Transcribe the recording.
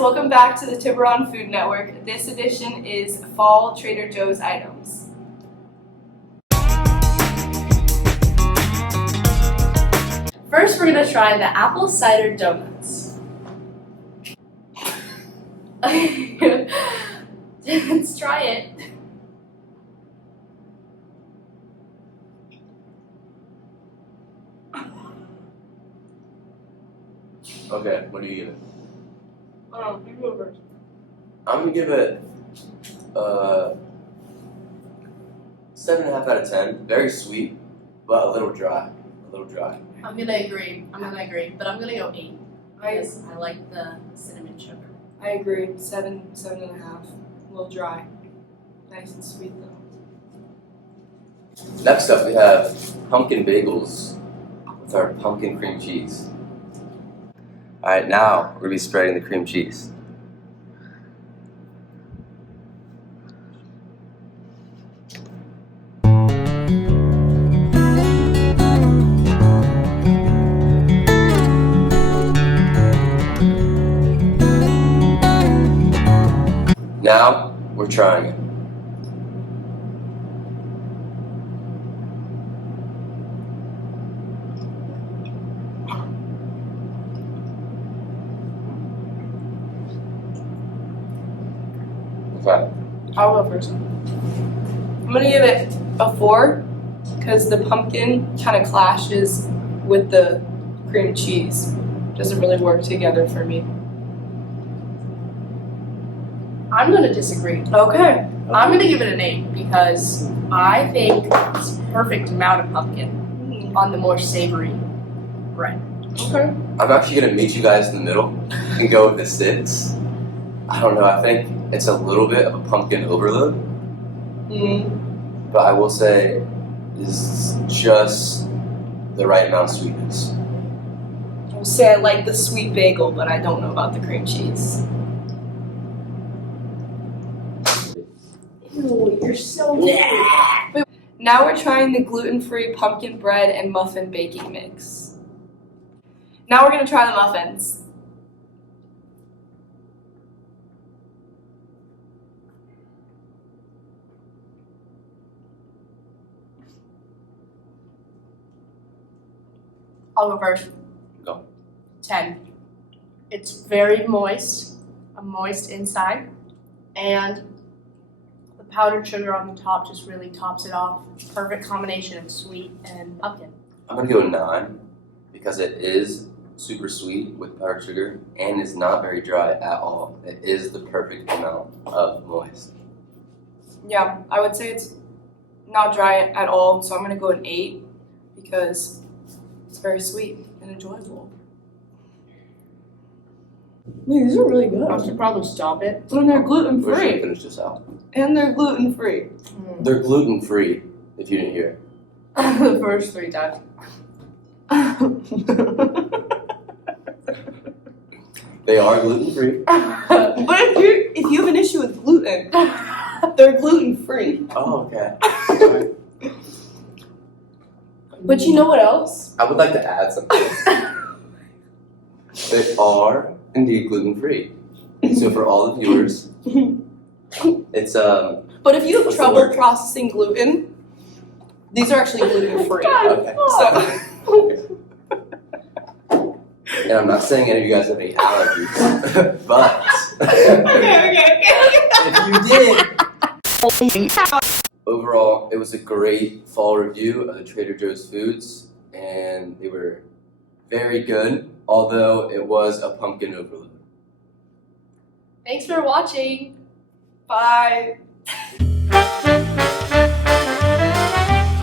welcome back to the Tiburon Food Network. This edition is Fall Trader Joe's items. First, we're gonna try the apple cider donuts. Let's try it. Okay, what do you give it? Oh, you go first. I'm gonna give it 7.5 out of 10. Very sweet, but a little dry. I'm gonna agree, but I'm gonna go 8 because I like the cinnamon sugar. I agree. 7.5. A little dry. Nice and sweet though. Next up, we have pumpkin bagels with our pumpkin cream cheese. All right, now we're gonna be spreading the cream cheese. Now we're trying it. Okay. I'll go first. I'm gonna give it a 4 because the pumpkin kind of clashes with the cream cheese. Doesn't really work together for me. I'm gonna disagree. Okay. I'm gonna give it an 8 because I think it's a perfect amount of pumpkin on the more savory bread. Okay. I'm actually gonna meet you guys in the middle and go with the 6. I don't know, I think it's a little bit of a pumpkin overload, but I will say it's just the right amount of sweetness. I will say I like the sweet bagel, but I don't know about the cream cheese. Ew, you're so Now we're trying the gluten-free pumpkin bread and muffin baking mix. Now we're gonna try the muffins. I'll go first. Go. 10. It's very moist, a moist inside, and the powdered sugar on the top just really tops it off. Perfect combination of sweet and pumpkin. I'm gonna go 9 because it is super sweet with powdered sugar and it's not very dry at all. It is the perfect amount of moist. Yeah, I would say it's not dry at all, so I'm gonna go an 8 because it's very sweet and enjoyable. Man, these are really I good. should probably stop it. And they're We're just gluten gonna free. finish this out. And they're gluten free. They're gluten free, if you didn't hear. The first 3 times. They are gluten free. But if you have an issue with gluten, they're gluten free. Oh, okay. But you know what else? I would like to add something. They are indeed gluten free. So for all the viewers, it's But if you have What's the trouble word? processing gluten, these are actually gluten free. okay. So And I'm not saying any of you guys have any allergies, but okay. if you did. Overall, it was a great fall review of the Trader Joe's foods, and they were very good, although it was a pumpkin overload. Thanks for watching. Bye.